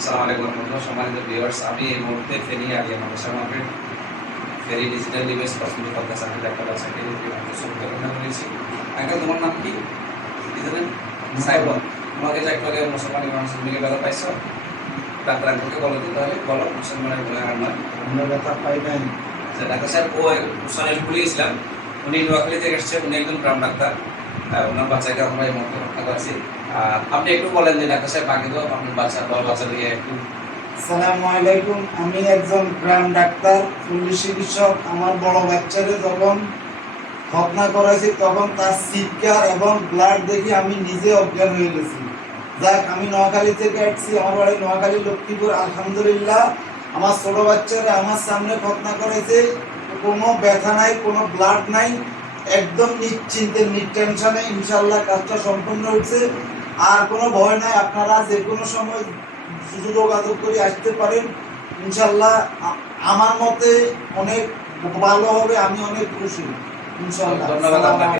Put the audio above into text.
আসসালামু আলাইকুম রহমতুল্লাহ। সম্মানিত ভিউয়ার্স, আমি এই মুহূর্তে ফেনী আলিয়া মাদ্রাসা মার্কেট ফেরি ডিজিটাল ডিভাইস পছন্দ করতেছে। আমি ডাক্তার আসাকে সম্পর্ক করেছি। আঙ্কেল, তোমার নাম কি? কি জানেন? সাইবন। তোমাকে যে একটু আগে মুসলমান মানুষ মিলে ব্যথা পাইছো, ডাক্তার আঙ্কেলকে বলো তো, তাহলে বলো মুসলমানের বলে আর নয়। আমরা ব্যথা পাই নাই। আচ্ছা, ডাক্তার সাহেব ও সরে ভুলে গেছিলাম, উনি নোয়াখালী থেকে এসছে, উনি একজন গ্রাম ডাক্তার। ওনার বাচ্চাকে আমরা এই মুহূর্তে রক্ষা করছি। আপনি একটু বলেন যে ডাক্তার সাহেব বাকি তো আপনার বাচ্চা দিয়ে একটু। আসসালামু আলাইকুম, আমি একজন গ্রাম ডাক্তার, পল্লী চিকিৎসক। আমার বড় বাচ্চারে যখন খতনা করাইছি তখন তার চিৎকার এবং ব্লাড দেখে আমি নিজে অজ্ঞান হয়ে গেছি। যাক, আমি নোয়াখালী থেকে আসছি, আমার বাড়ি নোয়াখালী লক্ষ্মীপুর। আলহামদুলিল্লাহ, আমার ছোট বাচ্চারা আমার সামনে খতনা করাইছে, কোনো ব্যথা নাই, কোনো ব্লাড নাই, একদম নিশ্চিন্তে নির্টেনশনে ইনশাল্লাহ কাজটা সম্পূর্ণ হচ্ছে। আর কোনো ভয় নাই, আপনারা যে কোনো সময় যোগাযোগ করে আসতে পারেন ইনশাল্লাহ। আমার মতে অনেক ভালো হবে, আমি অনেক খুশি ইনশাল্লাহ। ধন্যবাদ আপনাকে।